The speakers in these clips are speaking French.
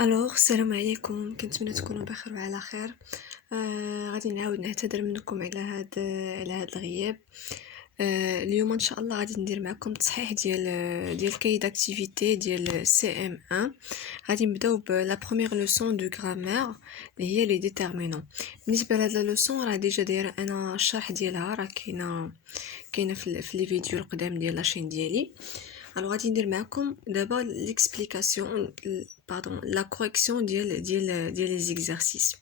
الوغ السلام عليكم، كنتمنى تكونوا بخير وعلى خير. غادي نعاود نعتذر منكم على هاد الغياب. اليوم ان شاء الله غادي ندير معكم تصحيح ديال كاي داكتيفيتي ديال سي ام 1. غادي نبداو بلا بروميير لوسون دو غرامير اللي هي لي ديتيرمينون. بالنسبه لهاد اللوسون راه ديجا دايره انا الشرح ديالها، راه كاينه في لي فيديو القدام ديال لاشين ديالي. Alors, غادي ندير معكم d'abord l'explication, la correction des exercices.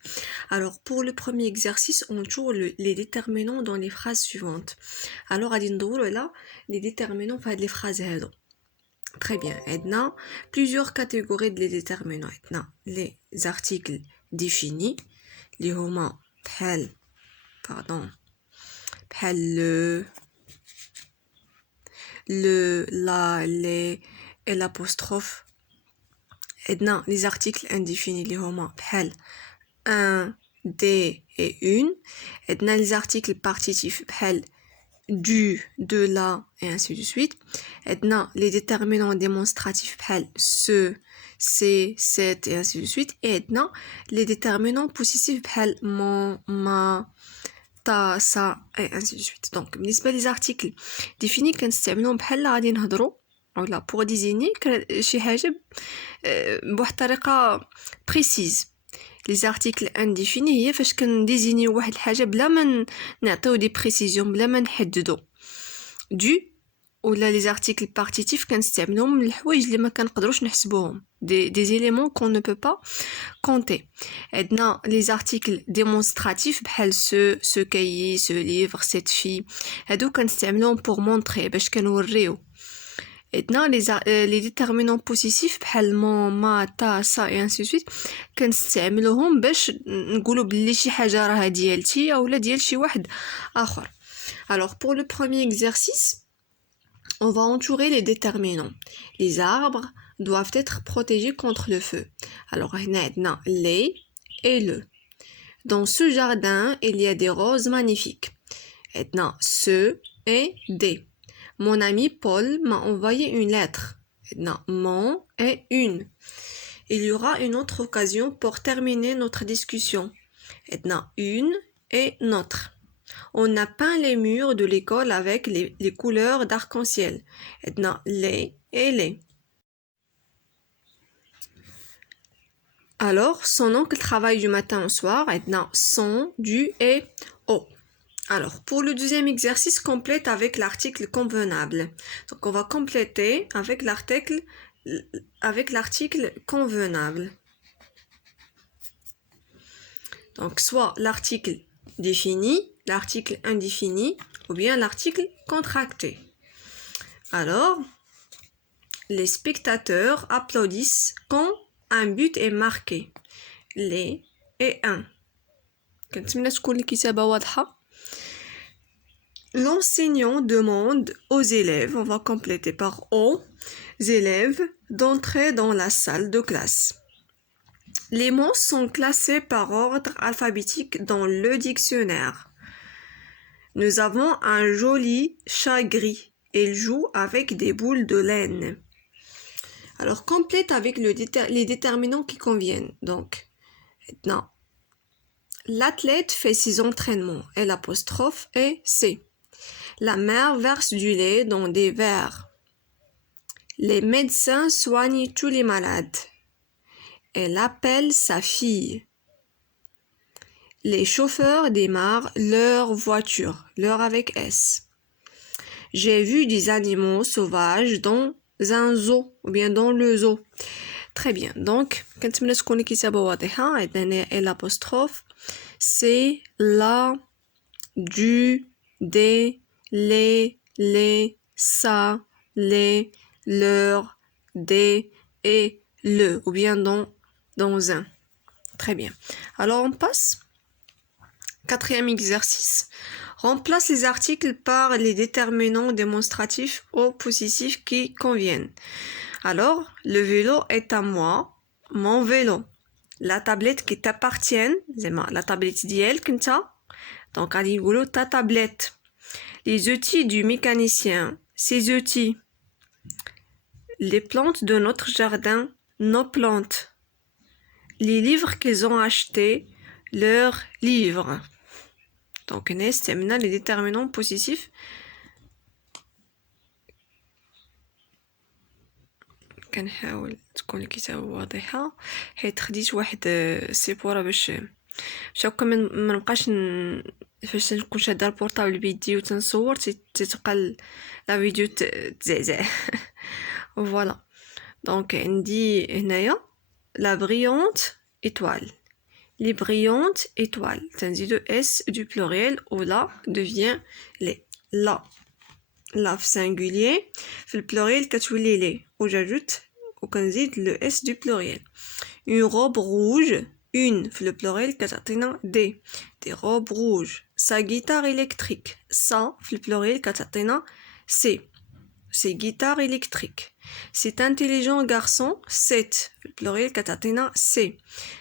Alors, pour le premier exercice, on trouve les déterminants dans les phrases suivantes. Alors, غادي ندورو على les déterminants في هاد les phrases هادو. Très bien. عندنا plusieurs catégories de les déterminants. عندنا les articles définis, اللي هما بحال le, la, les et l'apostrophe. عندنا les articles indéfinis اللي هما بحال un, des et une. عندنا les articles partitifs بحال du, de, la et ainsi de suite. عندنا les déterminants démonstratifs بحال ce, c'est, cette et ainsi de suite. Et عندنا les déterminants possessifs بحال mon, ma, ta, ça et ainsi de suite. Donc بالنسبة les articles définis كنستعملوهم بحال غادي نهضروا ولا pour désigner شي حاجة بواحد الطريقة précise. les articles indéfinis هي فاش كنديزينيو واحد الحاجة بلا ما نعطيو دي بريسيزيون، بلا ما نحددو. du ولا les articles partitifs كنستعملوهم للحوايج اللي ما كنقدروش نحسبوهم، des éléments qu'on ne peut pas compter. عندنا les articles démonstratifs بحال ce cahier, ce livre, cette fille. هادو كنستعملوهم pour montrer باش كنوريو. عندنا les déterminants possessifs بحال mon, ma, ta, ça et ainsi de suite كنستعملوهم باش نقولوا بلي شي حاجة راها ديالتي اولا ديال شي واحد آخر. Alors pour le premier exercice, on va entourer les déterminants. Les arbres doivent être protégés contre le feu. Alors, هنا les et le. Dans ce jardin, il y a des roses magnifiques. Maintenant, ce et des. Mon ami Paul m'a envoyé une lettre. Maintenant, mon et une. Il y aura une autre occasion pour terminer notre discussion. Maintenant, une et notre. On a peint les murs de l'école avec les couleurs d'arc-en-ciel. Maintenant, les et les. Alors, son oncle travaille du matin au soir. Maintenant, son, du et au. Alors, pour le deuxième exercice, complète avec l'article convenable. Donc, on va compléter avec l'article convenable. Donc, soit l'article défini, l'article indéfini ou bien l'article contracté. Alors, les spectateurs applaudissent quand un but est marqué. Les et un. L'enseignant demande aux élèves, on va compléter par aux élèves, d'entrer dans la salle de classe. Les mots sont classés par ordre alphabétique dans le dictionnaire. Nous avons un joli chat gris. Il joue avec des boules de laine. Alors, complète avec les déterminants qui conviennent. Donc, maintenant, l'athlète fait ses entraînements. Et l'apostrophe est C. La mère verse du lait dans des verres. Les médecins soignent tous les malades. Elle appelle sa fille. Les chauffeurs démarrent leur voiture, leur avec S. J'ai vu des animaux sauvages dans un zoo ou bien dans le zoo. Très bien. Donc, كنتمنى تكون الكتابة واضحة. عندنا l'apostrophe, c'est la, du, des, les, ça, les, leur, des et le ou bien dans un. Très bien. Alors, on passe. Quatrième exercice. Remplace les articles par les déterminants démonstratifs ou possessifs qui conviennent. Alors, le vélo est à moi, mon vélo. La tablette qui t'appartient, la tablette ديالك انت. Donc, غادي نقولوا ta tablette. Les outils du mécanicien, ses outils. Les plantes de notre jardin, nos plantes. les livres qu'ils ont acheté leurs livres. Donc نستعملنا les déterminants positifs. كنحاول تكون الكتابة واضحة حيت خديت واحد سيبورا باش هكا ما نبقاش فاش نكون شاده البورطابل بيدي وتنصور تتبقى لا فيديو تزعزع. فوالا دونك عندي هنايا لا بريونت étoile. Les brillantes étoiles. تنزيدو S du pluriel ou la devient les. La singulier في البلوريال كتولي لي وجاجوت وكنزيد لو اس دو بلوريال. une robe rouge une في البلوريال كتعطينا دي robes rouges. sa guitare électrique sa في البلوريال كتعطينا c'est guitare électrique. cet intelligent garçon c'est في البلوريال كتعطينا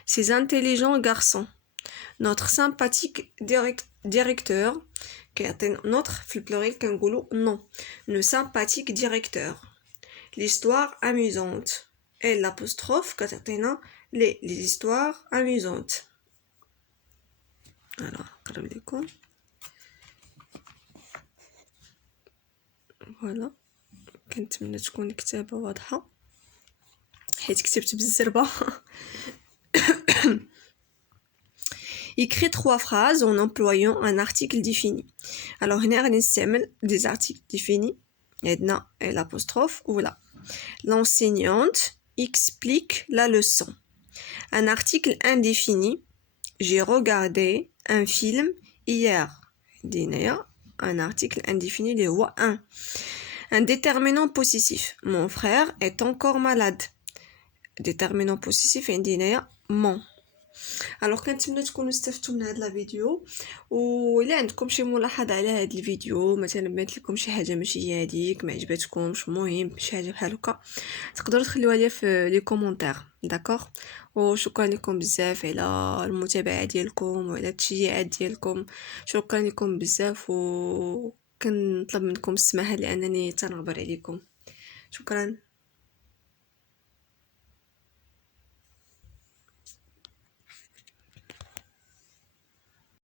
ces intelligents garçons. notre sympathique directeur كيعطينا notre في البلوريال كنقولوا non. le sympathique directeur. l'histoire amusante et l'apostrophe كتعطينا les histoires amusantes. alors نقرب لكم فوالا كنتمنى تكون الكتابه واضحه حيت كتبت بالزربه. Écris 3 phrases en employant un article défini. Alors, هنا غادي نستعمل des articles définis. عندنا l'apostrophe ou la. L'enseignante explique la leçon. Un article indéfini. J'ai regardé un film hier. هنا un article indéfini اللي هو un. Un déterminant possessif. Mon frère est encore malade. Déterminant possessif عندي هنايا mon. الوغ كنتمنى تكونوا استفدتوا من هذا الفيديو وإلا عندكم شي ملاحظه على هذا الفيديو مثلا بانت لكم شي حاجه ماشي هي هذيك ما عجبتكمش مهم شي حاجه بحال هكا تقدروا تخليوها لي في لي كومونتير داكوغ. وشكرا لكم بزاف على المتابعه ديالكم وعلى التشجيعات ديالكم. شكرا لكم بزاف وكنطلب منكم السماح لانني تنغبر عليكم. شكرا.